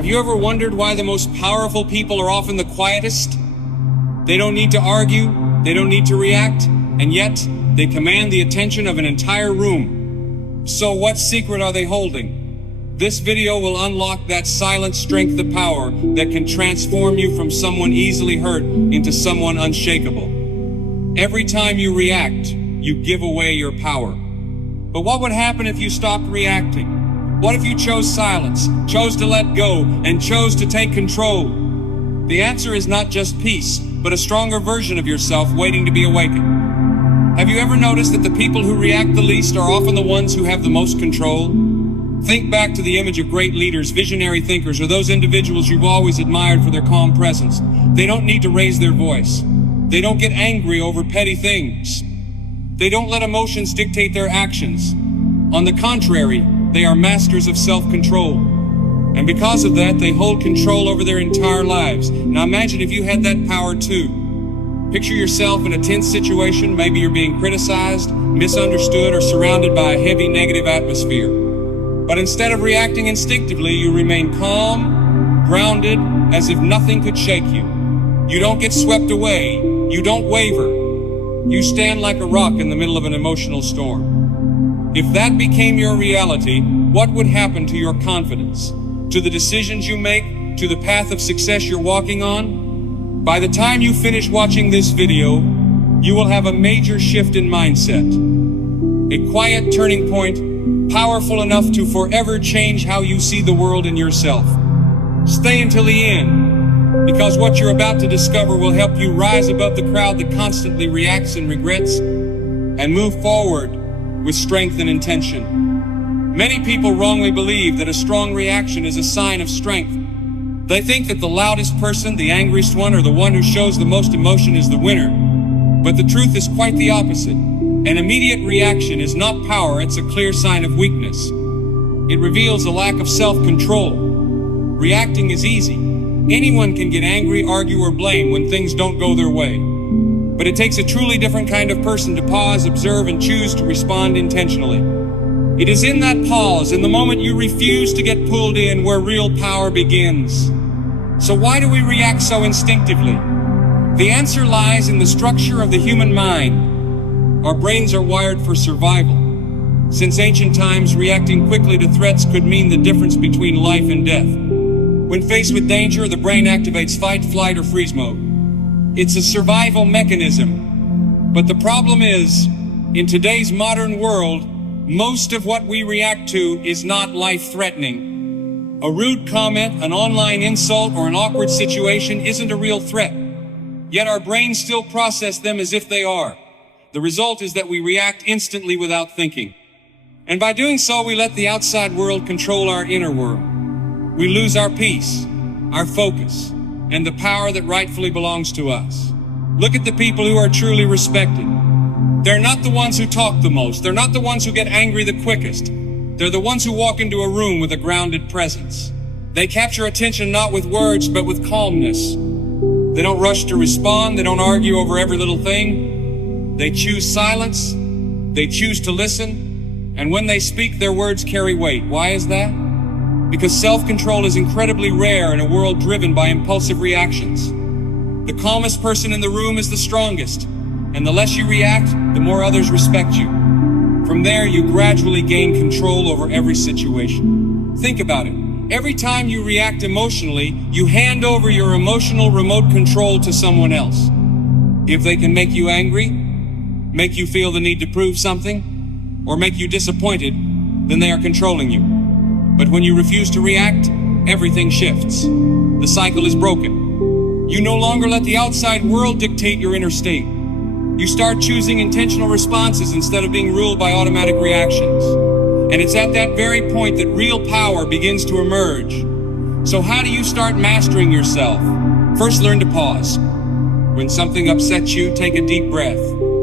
Have you ever wondered why the most powerful people are often the quietest? They don't need to argue, they don't need to react, and yet they command the attention of an entire room. So what secret are they holding? This video will unlock that silent strength of power that can transform you from someone easily hurt into someone unshakable. Every time you react, you give away your power. But what would happen if you stopped reacting? What if you chose silence, chose to let go, and chose to take control? The answer is not just peace, but a stronger version of yourself waiting to be awakened. Have you ever noticed that the people who react the least are often the ones who have the most control? Think back to the image of great leaders, visionary thinkers, or those individuals you've always admired for their calm presence. They don't need to raise their voice. They don't get angry over petty things. They don't let emotions dictate their actions. On the contrary, they are masters of self-control. And because of that, they hold control over their entire lives. Now imagine if you had that power too. Picture yourself in a tense situation. Maybe you're being criticized, misunderstood, or surrounded by a heavy negative atmosphere. But instead of reacting instinctively, you remain calm, grounded, as if nothing could shake you. You don't get swept away. You don't waver. You stand like a rock in the middle of an emotional storm. If that became your reality, what would happen to your confidence? To the decisions you make? To the path of success you're walking on? By the time you finish watching this video, you will have a major shift in mindset. A quiet turning point, powerful enough to forever change how you see the world and yourself. Stay until the end, because what you're about to discover will help you rise above the crowd that constantly reacts and regrets, and move forward with strength and intention. Many people wrongly believe that a strong reaction is a sign of strength. They think that the loudest person, the angriest one, or the one who shows the most emotion is the winner. But the truth is quite the opposite. An immediate reaction is not power, it's a clear sign of weakness. It reveals a lack of self-control. Reacting is easy. Anyone can get angry, argue, or blame when things don't go their way. But it takes a truly different kind of person to pause, observe, and choose to respond intentionally. It is in that pause, in the moment you refuse to get pulled in, where real power begins. So why do we react so instinctively? The answer lies in the structure of the human mind. Our brains are wired for survival. Since ancient times, reacting quickly to threats could mean the difference between life and death. When faced with danger, the brain activates fight, flight, or freeze mode. It's a survival mechanism. But the problem is, in today's modern world, most of what we react to is not life-threatening. A rude comment, an online insult, or an awkward situation isn't a real threat. Yet our brains still process them as if they are. The result is that we react instantly without thinking. And by doing so, we let the outside world control our inner world. We lose our peace, our focus, and the power that rightfully belongs to us. Look at the people who are truly respected. They're not the ones who talk the most. They're not the ones who get angry the quickest. They're the ones who walk into a room with a grounded presence. They capture attention not with words, but with calmness. They don't rush to respond. They don't argue over every little thing. They choose silence. They choose to listen. And when they speak, their words carry weight. Why is that? Because self-control is incredibly rare in a world driven by impulsive reactions. The calmest person in the room is the strongest, and the less you react, the more others respect you. From there, you gradually gain control over every situation. Think about it. Every time you react emotionally, you hand over your emotional remote control to someone else. If they can make you angry, make you feel the need to prove something, or make you disappointed, then they are controlling you. But when you refuse to react, everything shifts. The cycle is broken. You no longer let the outside world dictate your inner state. You start choosing intentional responses instead of being ruled by automatic reactions. And it's at that very point that real power begins to emerge. So how do you start mastering yourself? First, learn to pause. When something upsets you, take a deep breath.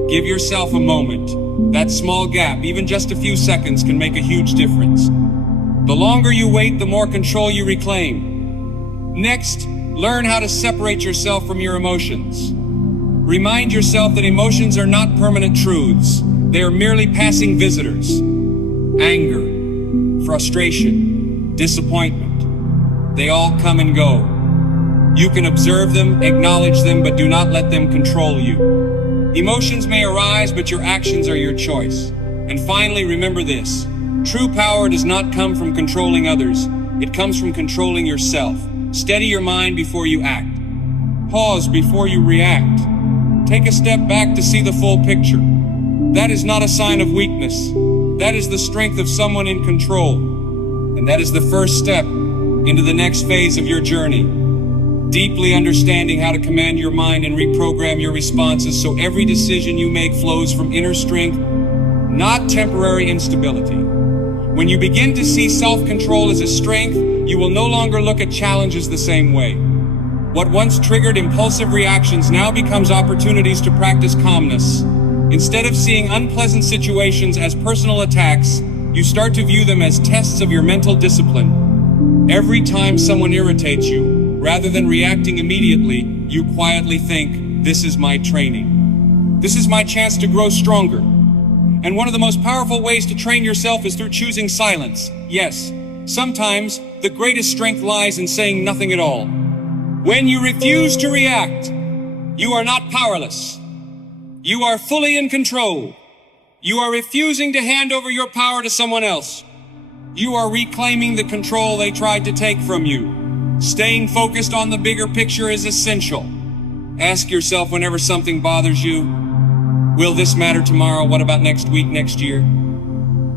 Give yourself a moment. That small gap, even just a few seconds, can make a huge difference. The longer you wait, the more control you reclaim. Next, learn how to separate yourself from your emotions. Remind yourself that emotions are not permanent truths. They are merely passing visitors. Anger, frustration, disappointment. They all come and go. You can observe them, acknowledge them, but do not let them control you. Emotions may arise, but your actions are your choice. And finally, remember this. True power does not come from controlling others. It comes from controlling yourself. Steady your mind before you act. Pause before you react. Take a step back to see the full picture. That is not a sign of weakness. That is the strength of someone in control. And that is the first step into the next phase of your journey. Deeply understanding how to command your mind and reprogram your responses so every decision you make flows from inner strength, not temporary instability. When you begin to see self-control as a strength, you will no longer look at challenges the same way. What once triggered impulsive reactions now becomes opportunities to practice calmness. Instead of seeing unpleasant situations as personal attacks, you start to view them as tests of your mental discipline. Every time someone irritates you, rather than reacting immediately, you quietly think, this is my training. This is my chance to grow stronger. And one of the most powerful ways to train yourself is through choosing silence. Yes, sometimes the greatest strength lies in saying nothing at all. When you refuse to react, you are not powerless. You are fully in control. You are refusing to hand over your power to someone else. You are reclaiming the control they tried to take from you. Staying focused on the bigger picture is essential. Ask yourself whenever something bothers you, will this matter tomorrow? What about next week, next year?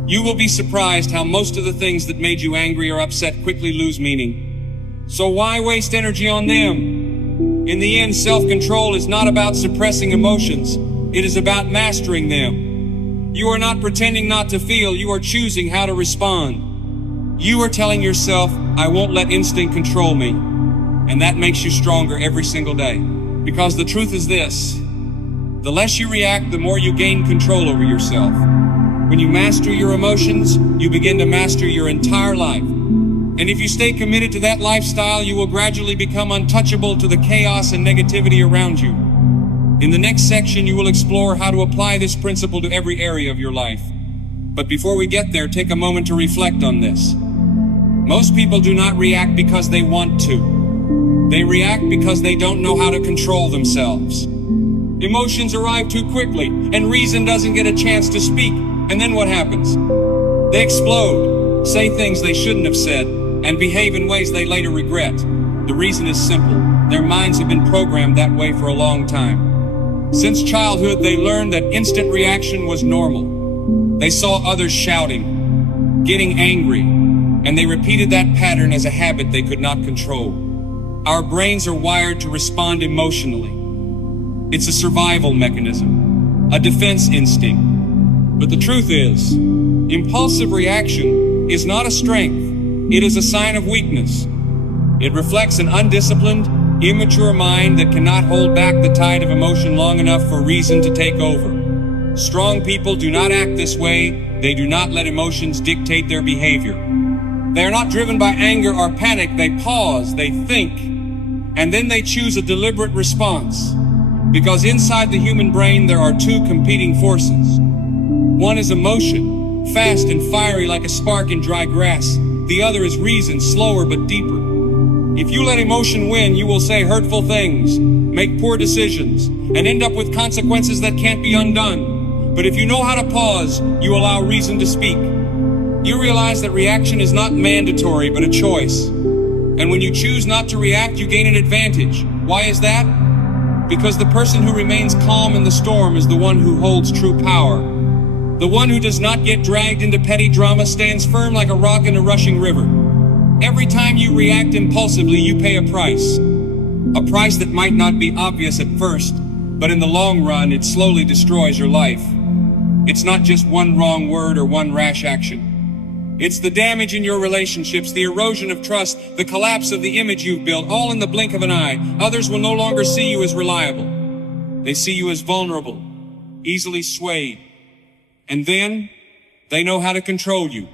You will be surprised how most of the things that made you angry or upset quickly lose meaning. So why waste energy on them? In the end, self-control is not about suppressing emotions. It is about mastering them. You are not pretending not to feel, you are choosing how to respond. You are telling yourself, I won't let instinct control me. And that makes you stronger every single day. Because the truth is this, the less you react, the more you gain control over yourself. When you master your emotions, you begin to master your entire life. And if you stay committed to that lifestyle, you will gradually become untouchable to the chaos and negativity around you. In the next section, you will explore how to apply this principle to every area of your life. But before we get there, take a moment to reflect on this. Most people do not react because they want to. They react because they don't know how to control themselves. Emotions arrive too quickly, and reason doesn't get a chance to speak. And then what happens? They explode, say things they shouldn't have said, and behave in ways they later regret. The reason is simple. Their minds have been programmed that way for a long time. Since childhood, they learned that instant reaction was normal. They saw others shouting, getting angry, and they repeated that pattern as a habit they could not control. Our brains are wired to respond emotionally. It's a survival mechanism, a defense instinct. But the truth is, impulsive reaction is not a strength. It is a sign of weakness. It reflects an undisciplined, immature mind that cannot hold back the tide of emotion long enough for reason to take over. Strong people do not act this way. They do not let emotions dictate their behavior. They are not driven by anger or panic. They pause, they think, and then they choose a deliberate response. Because inside the human brain there are two competing forces. One is emotion, fast and fiery like a spark in dry grass. The other is reason, slower but deeper. If you let emotion win, you will say hurtful things, make poor decisions, and end up with consequences that can't be undone. But if you know how to pause, you allow reason to speak. You realize that reaction is not mandatory, but a choice. And when you choose not to react, you gain an advantage. Why is that? Because the person who remains calm in the storm is the one who holds true power. The one who does not get dragged into petty drama stands firm like a rock in a rushing river. Every time you react impulsively, you pay a price. A price that might not be obvious at first, but in the long run, it slowly destroys your life. It's not just one wrong word or one rash action. It's the damage in your relationships, the erosion of trust, the collapse of the image you've built, all in the blink of an eye. Others will no longer see you as reliable. They see you as vulnerable, easily swayed. And then, they know how to control you.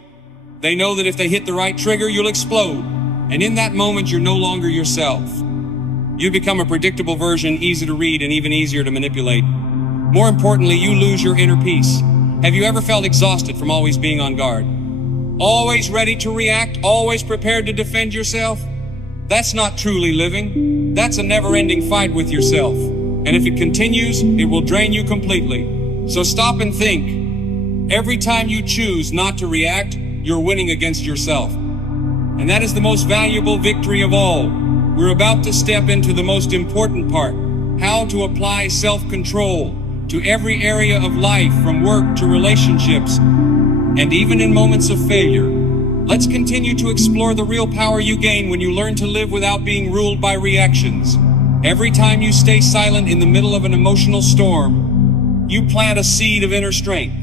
They know that if they hit the right trigger, you'll explode. And in that moment, you're no longer yourself. You become a predictable version, easy to read and even easier to manipulate. More importantly, you lose your inner peace. Have you ever felt exhausted from always being on guard? Always ready to react, always prepared to defend yourself? That's not truly living. That's a never-ending fight with yourself. And if it continues, it will drain you completely. So stop and think. Every time you choose not to react, you're winning against yourself. And that is the most valuable victory of all. We're about to step into the most important part: how to apply self-control to every area of life, from work to relationships, and even in moments of failure. Let's continue to explore the real power you gain when you learn to live without being ruled by reactions. Every time you stay silent in the middle of an emotional storm, you plant a seed of inner strength.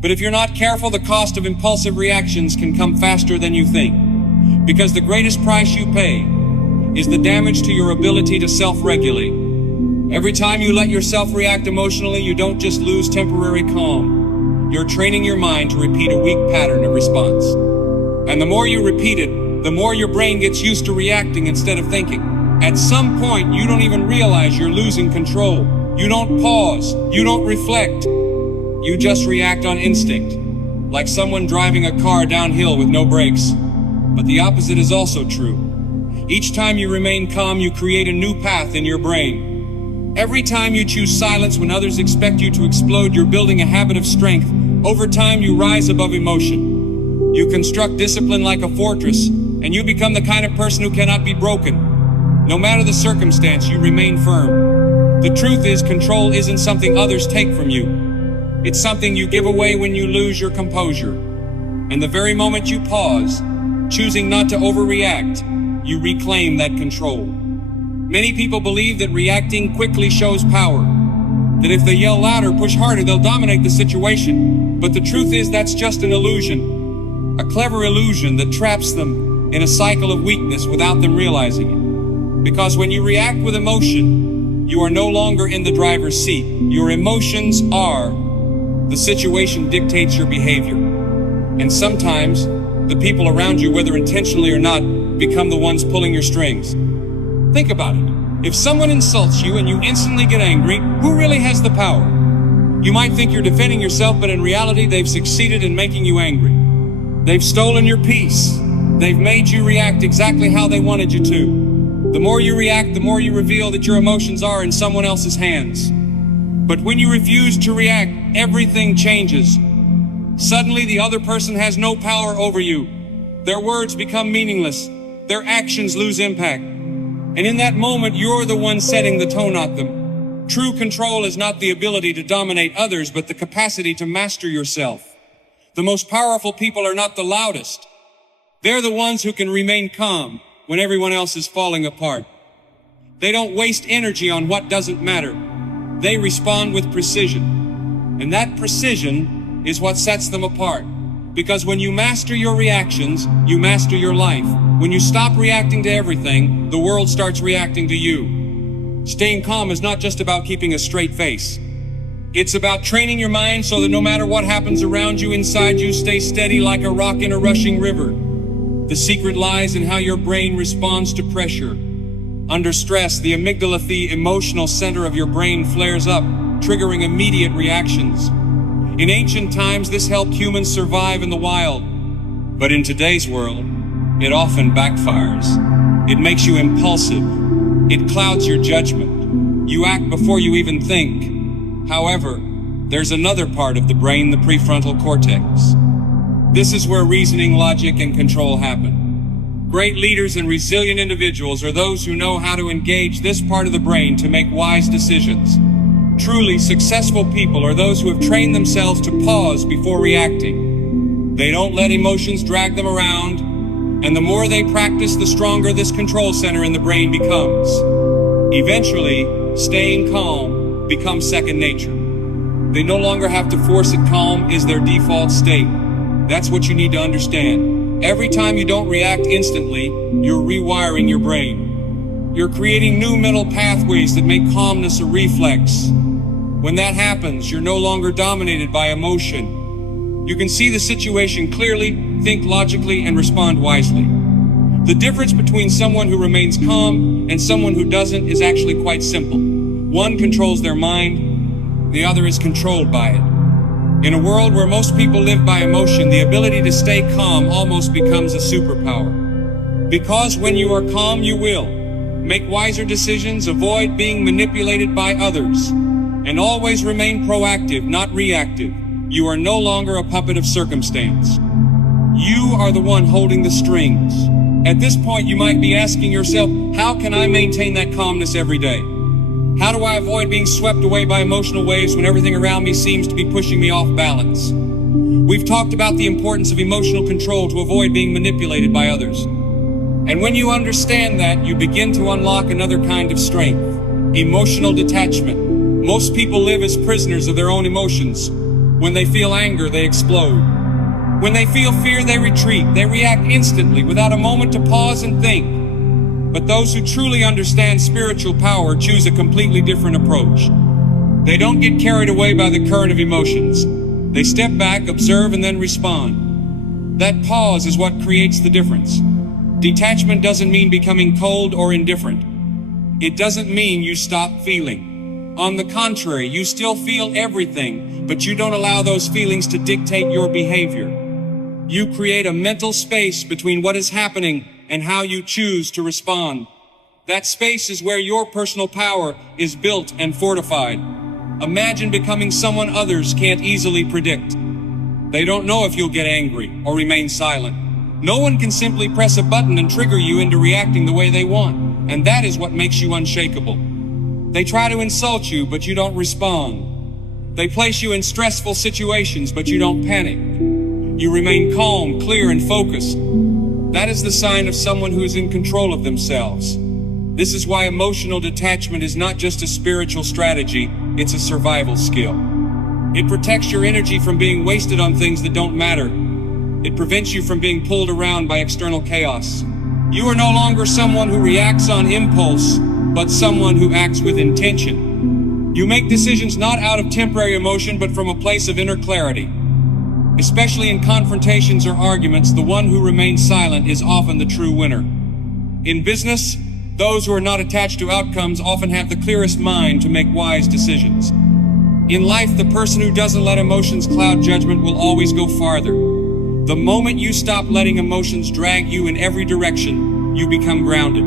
But if you're not careful, the cost of impulsive reactions can come faster than you think. Because the greatest price you pay is the damage to your ability to self-regulate. Every time you let yourself react emotionally, you don't just lose temporary calm. You're training your mind to repeat a weak pattern of response. And the more you repeat it, the more your brain gets used to reacting instead of thinking. At some point, you don't even realize you're losing control. You don't pause. You don't reflect. You just react on instinct, like someone driving a car downhill with no brakes. But the opposite is also true. Each time you remain calm, you create a new path in your brain. Every time you choose silence when others expect you to explode, you're building a habit of strength. Over time, you rise above emotion. You construct discipline like a fortress, and you become the kind of person who cannot be broken. No matter the circumstance, you remain firm. The truth is, control isn't something others take from you. It's something you give away when you lose your composure. And the very moment you pause, choosing not to overreact, you reclaim that control. Many people believe that reacting quickly shows power, that if they yell louder, push harder, they'll dominate the situation. But the truth is, that's just an illusion. A clever illusion that traps them in a cycle of weakness without them realizing it. Because when you react with emotion, you are no longer in the driver's seat. Your emotions are. The situation dictates your behavior. And sometimes, the people around you, whether intentionally or not, become the ones pulling your strings. Think about it. If someone insults you and you instantly get angry, who really has the power? You might think you're defending yourself, but in reality, they've succeeded in making you angry. They've stolen your peace. They've made you react exactly how they wanted you to. The more you react, the more you reveal that your emotions are in someone else's hands. But when you refuse to react, everything changes. Suddenly, the other person has no power over you. Their words become meaningless. Their actions lose impact. And in that moment, you're the one setting the tone on them. True control is not the ability to dominate others, but the capacity to master yourself. The most powerful people are not the loudest. They're the ones who can remain calm when everyone else is falling apart. They don't waste energy on what doesn't matter. They respond with precision. And that precision is what sets them apart. Because when you master your reactions, you master your life. When you stop reacting to everything, the world starts reacting to you. Staying calm is not just about keeping a straight face. It's about training your mind so that no matter what happens around you, inside you stay steady like a rock in a rushing river. The secret lies in how your brain responds to pressure. Under stress, the amygdala, the emotional center of your brain, flares up, triggering immediate reactions. In ancient times, this helped humans survive in the wild. But in today's world, it often backfires. It makes you impulsive. It clouds your judgment. You act before you even think. However, there's another part of the brain, the prefrontal cortex. This is where reasoning, logic, and control happen. Great leaders and resilient individuals are those who know how to engage this part of the brain to make wise decisions. Truly successful people are those who have trained themselves to pause before reacting. They don't let emotions drag them around, and the more they practice, the stronger this control center in the brain becomes. Eventually, staying calm becomes second nature. They no longer have to force it. Calm is their default state. That's what you need to understand. Every time you don't react instantly, you're rewiring your brain. You're creating new mental pathways that make calmness a reflex. When that happens, you're no longer dominated by emotion. You can see the situation clearly, think logically, and respond wisely. The difference between someone who remains calm and someone who doesn't is actually quite simple. One controls their mind, the other is controlled by it. In a world where most people live by emotion, the ability to stay calm almost becomes a superpower. Because when you are calm, you will make wiser decisions, avoid being manipulated by others, and always remain proactive, not reactive. You are no longer a puppet of circumstance. You are the one holding the strings. At this point, you might be asking yourself, how can I maintain that calmness every day? How do I avoid being swept away by emotional waves when everything around me seems to be pushing me off balance? We've talked about the importance of emotional control to avoid being manipulated by others. And when you understand that, you begin to unlock another kind of strength: emotional detachment. Most people live as prisoners of their own emotions. When they feel anger, they explode. When they feel fear, they retreat. They react instantly without a moment to pause and think. But those who truly understand spiritual power choose a completely different approach. They don't get carried away by the current of emotions. They step back, observe, and then respond. That pause is what creates the difference. Detachment doesn't mean becoming cold or indifferent. It doesn't mean you stop feeling. On the contrary, you still feel everything, but you don't allow those feelings to dictate your behavior. You create a mental space between what is happening and how you choose to respond. That space is where your personal power is built and fortified. Imagine becoming someone others can't easily predict. They don't know if you'll get angry or remain silent. No one can simply press a button and trigger you into reacting the way they want. And that is what makes you unshakable. They try to insult you, but you don't respond. They place you in stressful situations, but you don't panic. You remain calm, clear, and focused. That is the sign of someone who is in control of themselves. This is why emotional detachment is not just a spiritual strategy, it's a survival skill. It protects your energy from being wasted on things that don't matter. It prevents you from being pulled around by external chaos. You are no longer someone who reacts on impulse, but someone who acts with intention. You make decisions not out of temporary emotion, but from a place of inner clarity. Especially in confrontations or arguments, the one who remains silent is often the true winner. In business, those who are not attached to outcomes often have the clearest mind to make wise decisions. In life, the person who doesn't let emotions cloud judgment will always go farther. The moment you stop letting emotions drag you in every direction, you become grounded.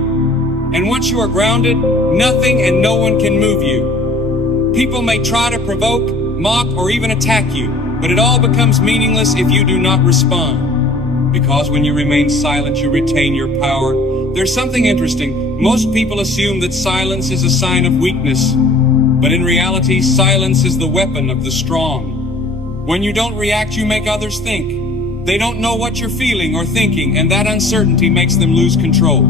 And once you are grounded, nothing and no one can move you. People may try to provoke, mock, or even attack you, but it all becomes meaningless if you do not respond. Because when you remain silent, you retain your power. There's something interesting. Most people assume that silence is a sign of weakness, but in reality, silence is the weapon of the strong. When you don't react, you make others think. They don't know what you're feeling or thinking, and that uncertainty makes them lose control.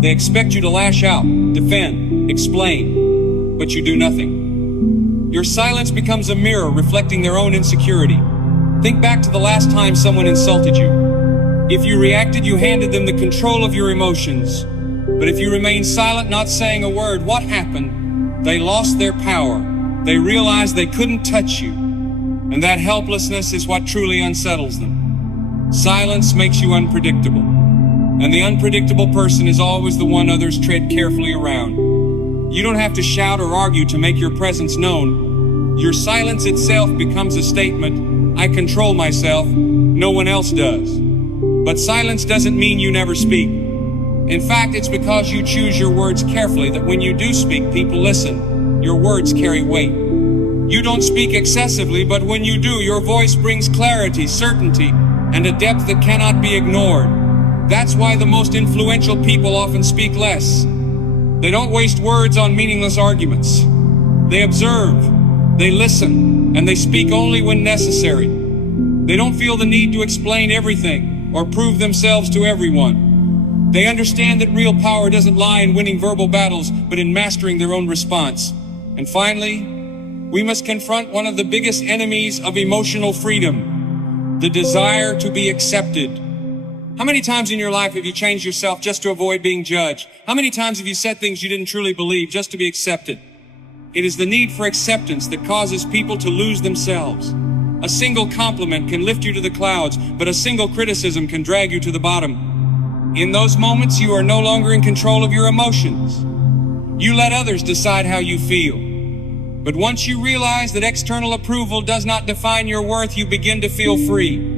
They expect you to lash out, defend, explain, but you do nothing. Your silence becomes a mirror reflecting their own insecurity. Think back to the last time someone insulted you. If you reacted, you handed them the control of your emotions. But if you remained silent, not saying a word, what happened? They lost their power. They realized they couldn't touch you. And that helplessness is what truly unsettles them. Silence makes you unpredictable. And the unpredictable person is always the one others tread carefully around. You don't have to shout or argue to make your presence known. Your silence itself becomes a statement. I control myself. No one else does. But silence doesn't mean you never speak. In fact, it's because you choose your words carefully that when you do speak, people listen. Your words carry weight. You don't speak excessively, but when you do, your voice brings clarity, certainty, and a depth that cannot be ignored. That's why the most influential people often speak less. They don't waste words on meaningless arguments. They observe, they listen, and they speak only when necessary. They don't feel the need to explain everything or prove themselves to everyone. They understand that real power doesn't lie in winning verbal battles, but in mastering their own response. And finally, we must confront one of the biggest enemies of emotional freedom: the desire to be accepted. How many times in your life have you changed yourself just to avoid being judged? How many times have you said things you didn't truly believe just to be accepted? It is the need for acceptance that causes people to lose themselves. A single compliment can lift you to the clouds, but a single criticism can drag you to the bottom. In those moments, you are no longer in control of your emotions. You let others decide how you feel. But once you realize that external approval does not define your worth, you begin to feel free.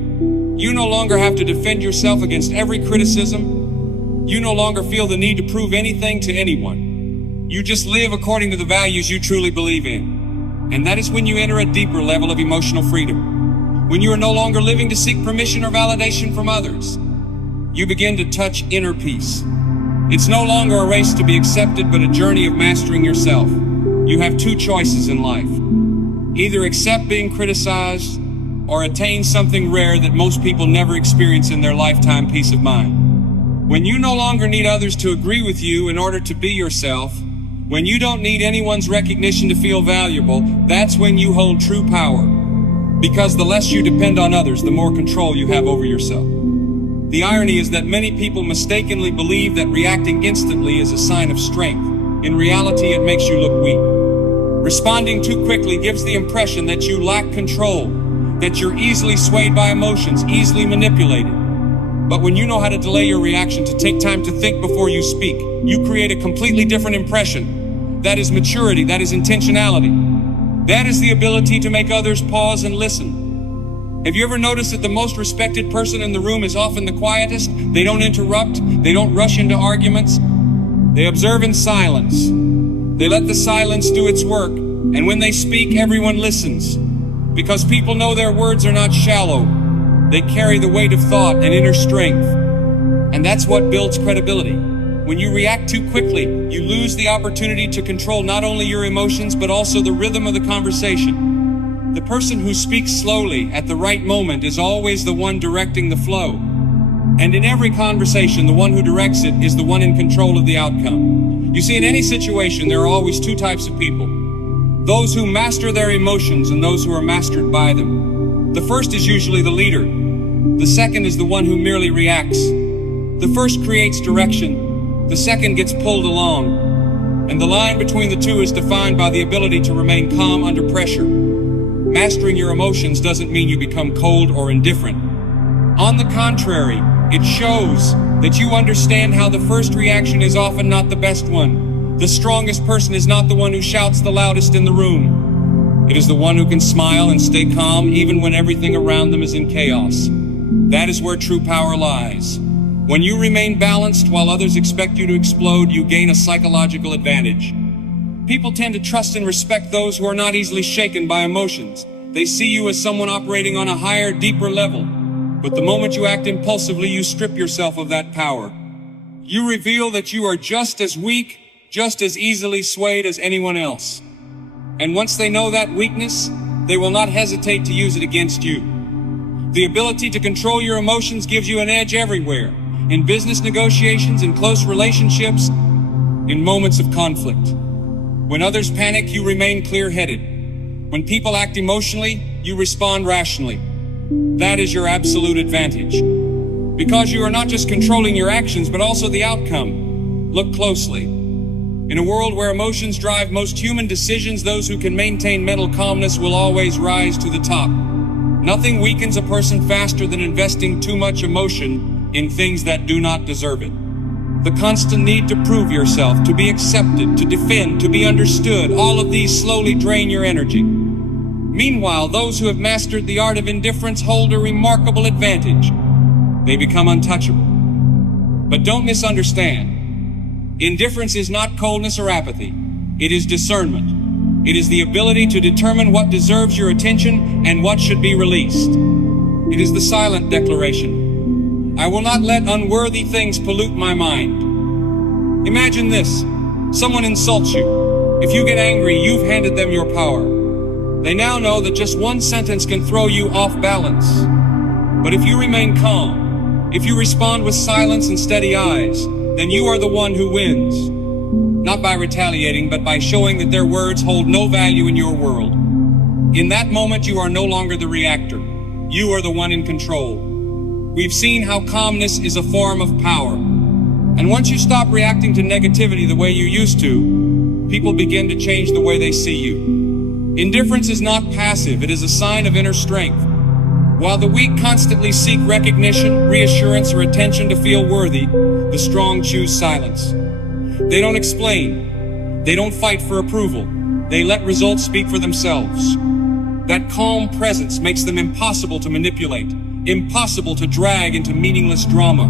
You no longer have to defend yourself against every criticism. You no longer feel the need to prove anything to anyone. You just live according to the values you truly believe in. And that is when you enter a deeper level of emotional freedom. When you are no longer living to seek permission or validation from others. You begin to touch inner peace. It's no longer a race to be accepted, but a journey of mastering yourself. You have two choices in life. Either accept being criticized or attain something rare that most people never experience in their lifetime: peace of mind. When you no longer need others to agree with you in order to be yourself, when you don't need anyone's recognition to feel valuable, that's when you hold true power. Because the less you depend on others, the more control you have over yourself. The irony is that many people mistakenly believe that reacting instantly is a sign of strength. In reality, it makes you look weak. Responding too quickly gives the impression that you lack control, that you're easily swayed by emotions, easily manipulated. But when you know how to delay your reaction, to take time to think before you speak, you create a completely different impression. That is maturity, that is intentionality. That is the ability to make others pause and listen. Have you ever noticed that the most respected person in the room is often the quietest? They don't interrupt, they don't rush into arguments. They observe in silence. They let the silence do its work, and when they speak, everyone listens. Because people know their words are not shallow. They carry the weight of thought and inner strength. And that's what builds credibility. When you react too quickly, you lose the opportunity to control not only your emotions, but also the rhythm of the conversation. The person who speaks slowly at the right moment is always the one directing the flow. And in every conversation, the one who directs it is the one in control of the outcome. You see, in any situation, there are always two types of people. Those who master their emotions and those who are mastered by them. The first is usually the leader. The second is the one who merely reacts. The first creates direction. The second gets pulled along. And the line between the two is defined by the ability to remain calm under pressure. Mastering your emotions doesn't mean you become cold or indifferent. On the contrary, it shows that you understand how the first reaction is often not the best one. The strongest person is not the one who shouts the loudest in the room. It is the one who can smile and stay calm even when everything around them is in chaos. That is where true power lies. When you remain balanced while others expect you to explode, you gain a psychological advantage. People tend to trust and respect those who are not easily shaken by emotions. They see you as someone operating on a higher, deeper level. But the moment you act impulsively, you strip yourself of that power. You reveal that you are just as weak, just as easily swayed as anyone else. And once they know that weakness, they will not hesitate to use it against you. The ability to control your emotions gives you an edge everywhere. In business negotiations, in close relationships, in moments of conflict. When others panic, you remain clear-headed. When people act emotionally, you respond rationally. That is your absolute advantage. Because you are not just controlling your actions, but also the outcome. Look closely. In a world where emotions drive most human decisions, those who can maintain mental calmness will always rise to the top. Nothing weakens a person faster than investing too much emotion in things that do not deserve it. The constant need to prove yourself, to be accepted, to defend, to be understood, all of these slowly drain your energy. Meanwhile, those who have mastered the art of indifference hold a remarkable advantage. They become untouchable. But don't misunderstand. Indifference is not coldness or apathy. It is discernment. It is the ability to determine what deserves your attention and what should be released. It is the silent declaration. I will not let unworthy things pollute my mind. Imagine this. Someone insults you. If you get angry, you've handed them your power. They now know that just one sentence can throw you off balance. But if you remain calm, if you respond with silence and steady eyes, then you are the one who wins. Not by retaliating, but by showing that their words hold no value in your world. In that moment, you are no longer the reactor. You are the one in control. We've seen how calmness is a form of power. And once you stop reacting to negativity the way you used to, people begin to change the way they see you. Indifference is not passive, it is a sign of inner strength. While the weak constantly seek recognition, reassurance, or attention to feel worthy, the strong choose silence. They don't explain. They don't fight for approval. They let results speak for themselves. That calm presence makes them impossible to manipulate, impossible to drag into meaningless drama.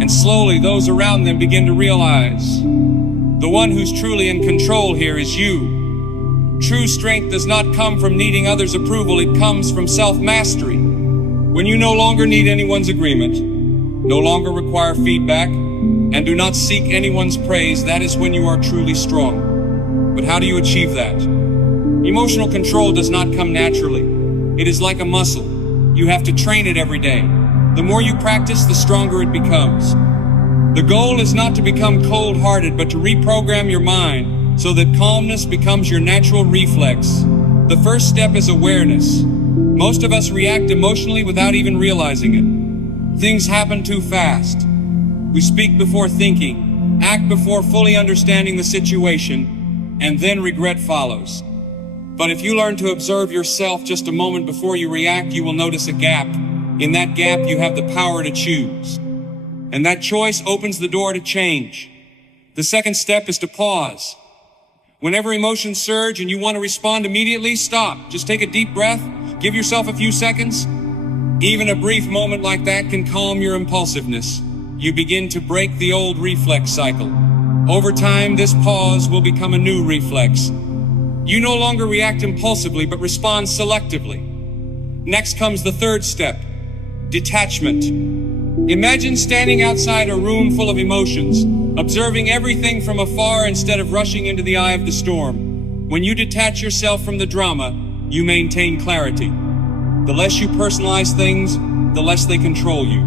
And slowly those around them begin to realize the one who's truly in control here is you. True strength does not come from needing others' approval, it comes from self-mastery. When you no longer need anyone's agreement, no longer require feedback, and do not seek anyone's praise, that is when you are truly strong. But how do you achieve that? Emotional control does not come naturally. It is like a muscle. You have to train it every day. The more you practice, the stronger it becomes. The goal is not to become cold-hearted, but to reprogram your mind so that calmness becomes your natural reflex. The first step is awareness. Most of us react emotionally without even realizing it. Things happen too fast. We speak before thinking, act before fully understanding the situation, and then regret follows. But if you learn to observe yourself just a moment before you react, you will notice a gap. In that gap, you have the power to choose. And that choice opens the door to change. The second step is to pause. Whenever emotions surge and you want to respond immediately, stop. Just take a deep breath. Give yourself a few seconds. Even a brief moment like that can calm your impulsiveness. You begin to break the old reflex cycle. Over time, this pause will become a new reflex. You no longer react impulsively, but respond selectively. Next comes the third step. Detachment. Imagine standing outside a room full of emotions, observing everything from afar instead of rushing into the eye of the storm. When you detach yourself from the drama, you maintain clarity. The less you personalize things, the less they control you.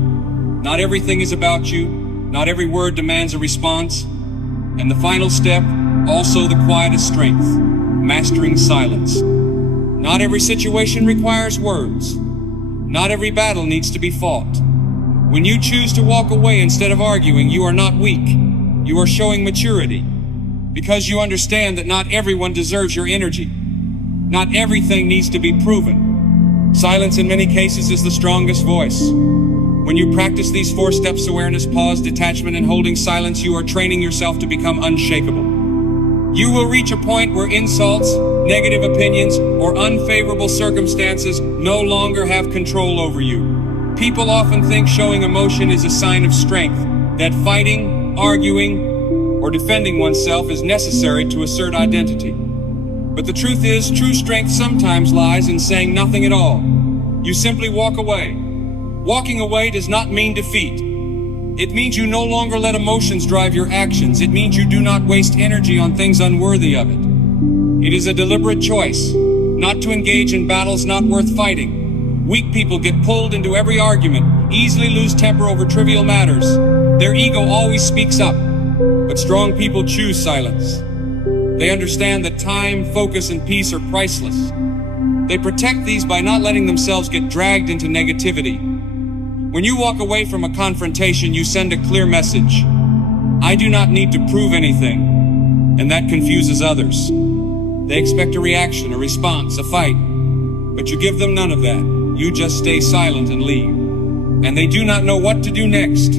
Not everything is about you. Not every word demands a response. And the final step, also the quietest strength, mastering silence. Not every situation requires words. Not every battle needs to be fought. When you choose to walk away instead of arguing, you are not weak. You are showing maturity. Because you understand that not everyone deserves your energy. Not everything needs to be proven. Silence in many cases is the strongest voice. When you practice these 4 steps, awareness, pause, detachment, and holding silence, you are training yourself to become unshakable. You will reach a point where insults, negative opinions, or unfavorable circumstances no longer have control over you. People often think showing emotion is a sign of strength, that fighting, arguing, or defending oneself is necessary to assert identity. But the truth is, true strength sometimes lies in saying nothing at all. You simply walk away. Walking away does not mean defeat. It means you no longer let emotions drive your actions. It means you do not waste energy on things unworthy of it. It is a deliberate choice, not to engage in battles not worth fighting. Weak people get pulled into every argument, easily lose temper over trivial matters. Their ego always speaks up, but strong people choose silence. They understand that time, focus, and peace are priceless. They protect these by not letting themselves get dragged into negativity. When you walk away from a confrontation, you send a clear message. I do not need to prove anything, and that confuses others. They expect a reaction, a response, a fight, but you give them none of that. You just stay silent and leave. And they do not know what to do next.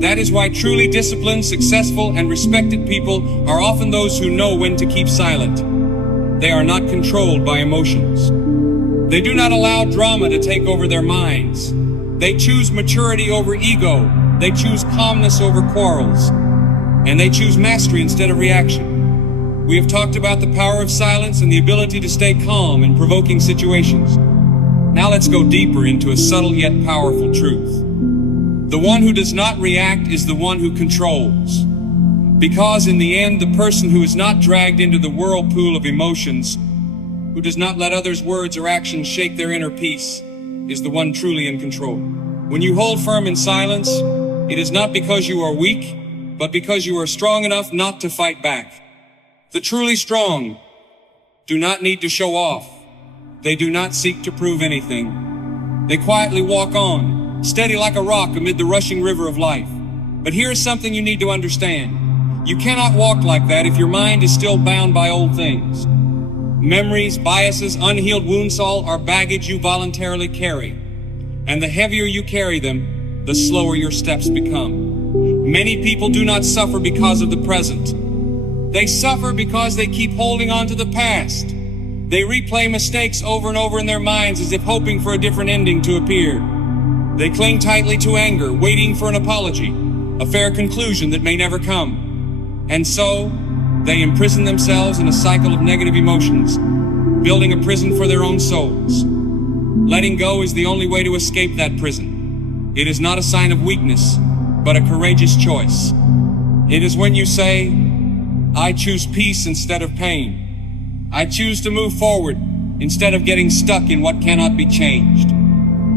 That is why truly disciplined, successful, and respected people are often those who know when to keep silent. They are not controlled by emotions. They do not allow drama to take over their minds. They choose maturity over ego. They choose calmness over quarrels. And they choose mastery instead of reaction. We have talked about the power of silence and the ability to stay calm in provoking situations. Now let's go deeper into a subtle yet powerful truth. The one who does not react is the one who controls. Because in the end, the person who is not dragged into the whirlpool of emotions, who does not let others' words or actions shake their inner peace, is the one truly in control. When you hold firm in silence, it is not because you are weak, but because you are strong enough not to fight back. The truly strong do not need to show off. They do not seek to prove anything. They quietly walk on, steady like a rock amid the rushing river of life. But here is something you need to understand. You cannot walk like that if your mind is still bound by old things. Memories, biases, unhealed wounds all are baggage you voluntarily carry. And the heavier you carry them, the slower your steps become. Many people do not suffer because of the present. They suffer because they keep holding on to the past. They replay mistakes over and over in their minds as if hoping for a different ending to appear. They cling tightly to anger, waiting for an apology, a fair conclusion that may never come. And so, they imprison themselves in a cycle of negative emotions, building a prison for their own souls. Letting go is the only way to escape that prison. It is not a sign of weakness, but a courageous choice. It is when you say, I choose peace instead of pain. I choose to move forward instead of getting stuck in what cannot be changed.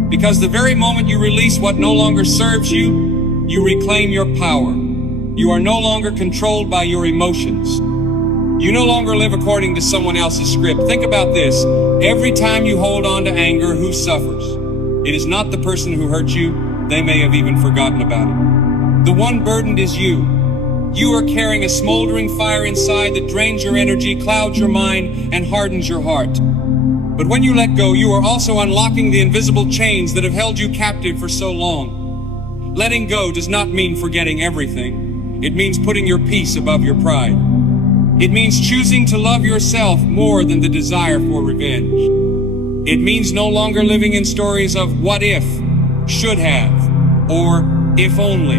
Because the very moment you release what no longer serves you, you reclaim your power. You are no longer controlled by your emotions. You no longer live according to someone else's script. Think about this. Every time you hold on to anger, who suffers? It is not the person who hurt you. They may have even forgotten about it. The one burdened is you. You are carrying a smoldering fire inside that drains your energy, clouds your mind, and hardens your heart. But when you let go, you are also unlocking the invisible chains that have held you captive for so long. Letting go does not mean forgetting everything. It means putting your peace above your pride. It means choosing to love yourself more than the desire for revenge. It means no longer living in stories of what if, should have, or if only.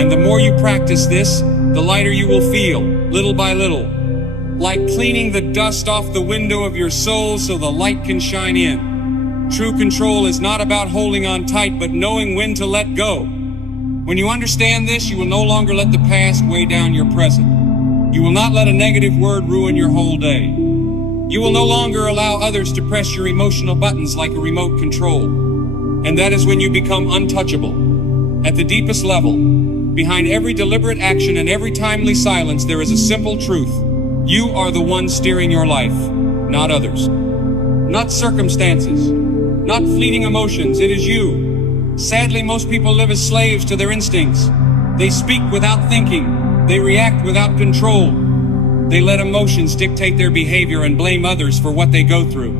And the more you practice this, the lighter you will feel, little by little. Like cleaning the dust off the window of your soul so the light can shine in. True control is not about holding on tight, but knowing when to let go. When you understand this, you will no longer let the past weigh down your present. You will not let a negative word ruin your whole day. You will no longer allow others to press your emotional buttons like a remote control. And that is when you become untouchable. At the deepest level, behind every deliberate action and every timely silence, there is a simple truth. You are the one steering your life, not others. Not circumstances, not fleeting emotions, it is you. Sadly, most people live as slaves to their instincts. They speak without thinking. They react without control. They let emotions dictate their behavior and blame others for what they go through.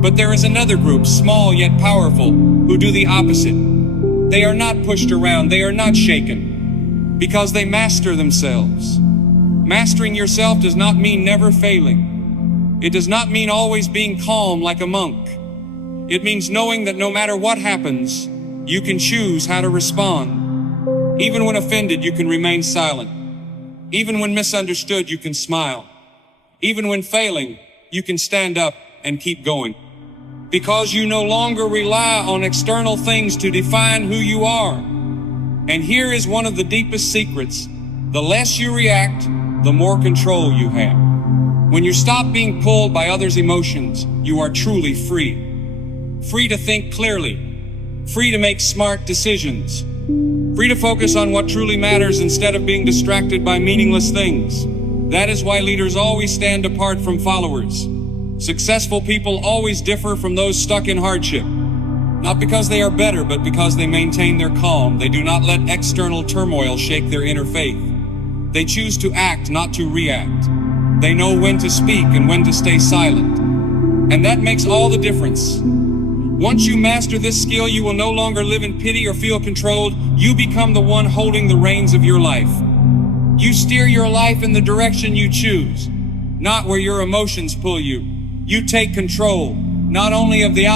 But there is another group, small yet powerful, who do the opposite. They are not pushed around, they are not shaken, because they master themselves. Mastering yourself does not mean never failing. It does not mean always being calm like a monk. It means knowing that no matter what happens, you can choose how to respond. Even when offended, you can remain silent. Even when misunderstood, you can smile. Even when failing, you can stand up and keep going. Because you no longer rely on external things to define who you are. And here is one of the deepest secrets. The less you react, the more control you have. When you stop being pulled by others' emotions, you are truly free. Free to think clearly. Free to make smart decisions. Free to focus on what truly matters instead of being distracted by meaningless things. That is why leaders always stand apart from followers. Successful people always differ from those stuck in hardship. Not because they are better, but because they maintain their calm. They do not let external turmoil shake their inner faith. They choose to act, not to react. They know when to speak and when to stay silent. And that makes all the difference. Once you master this skill, you will no longer live in pity or feel controlled. You become the one holding the reins of your life. You steer your life in the direction you choose, not where your emotions pull you. You take control, not only of the outside,